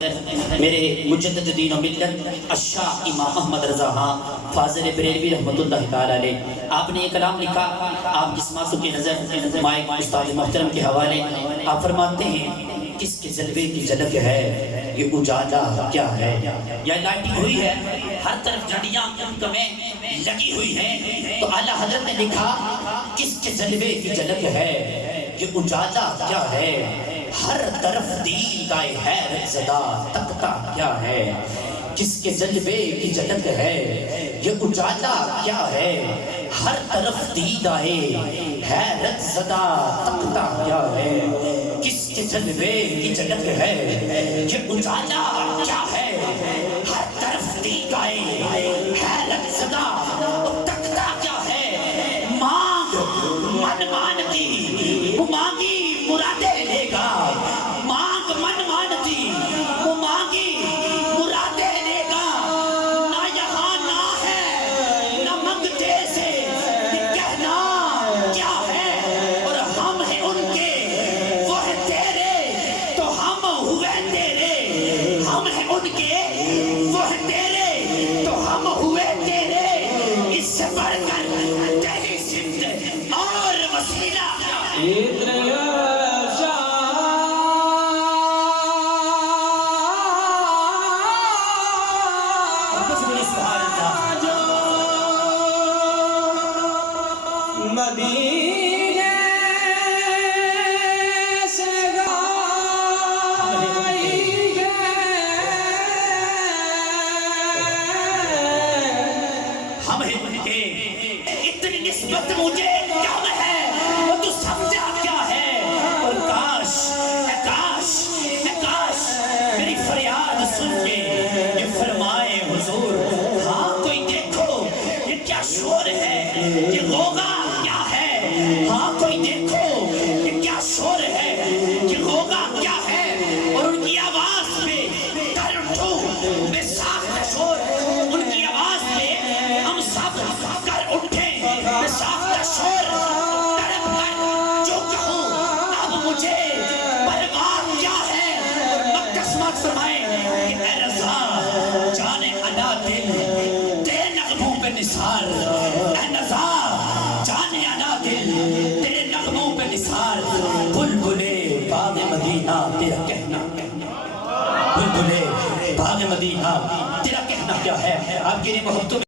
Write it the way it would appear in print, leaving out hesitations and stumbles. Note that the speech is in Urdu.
میرے مجدد دین و ملت الشاہ امام احمد رضا خان فاضل بریلوی رحمۃ اللہ تعالی علیہ، آپ نے یہ کلام لکھا، آپ کی سماعتوں کی نظر مائک استاد محترم کے حوالے آپ فرماتے ہیں کس کے جلوے کی جھلک ہے یہ اجالا کیا ہے، یا لائٹنگ ہوئی ہے ہر طرف جھنڈیاں کمیں لگی ہوئی ہیں، تو اعلیٰ حضرت نے لکھا کس کے جلوے کی جھلک ہے یہ اجالا کیا ہے، ہر طرف دیدائے حیرت زدہ تکتا کیا ہے، کس کے جلوے کی جھلک ہے یہ اجالا کیا ہے، ہر طرف دیدائے حیرت زدہ تکتا کیا ہے، کس کے جلوے کی جھلک ہے یہ اجالا کیا ہے، ہر طرف دیدائے حیرت زدہ تکتا کیا ہے، مانگ من مانتی وہ مانگی مرادیں لے گا، مانگ من مانتی وہ مانگی مرادیں لے گا، نہ یہاں نہ ہے نہ منگتے سے کہنا کیا ہے، اور ہم ہیں ان کے وہ ہے تیرے تو ہم ہوئے تیرے، ہم ہیں ان کے وہ ہے تیرے تو ہم ہوئے تیرے، اس سے بڑھ کر تیری صفت اور وسیلہ مدینے سے گائی ہم ہیں ان کے، اتنی نسبت مجھے کیا ہے وہ تو سمجھا کیا ہے، اور کاش میری فریاد سن کے یہ فرمائے حضور، ہاں کوئی دیکھو یہ کیا شور ہے، یہ غوغا کیا ہے، ہاں کوئی دیکھو یہ کیا شور ہے، یہ غوغا کیا ہے، اور ان کی آواز پہ ڈر اٹھوں بے ساختہ شور، ان کی آواز پہ ہم سب کر اٹھیں بے ساختہ شور، تڑپ کر جو کہوں اب مجھے پرواہ کیا ہے، اور مقدس مات فرمائیں کہ اے رضا جانے انا دل تیرے نغموں پہ نثار، اے رضا جانے انا دل تیرے نغموں پہ نثار، بلبلے باغ مدینہ تیرا کہنا، بلبلے باغ مدینہ تیرا کہنا کیا ہے، آپ کی محبتوں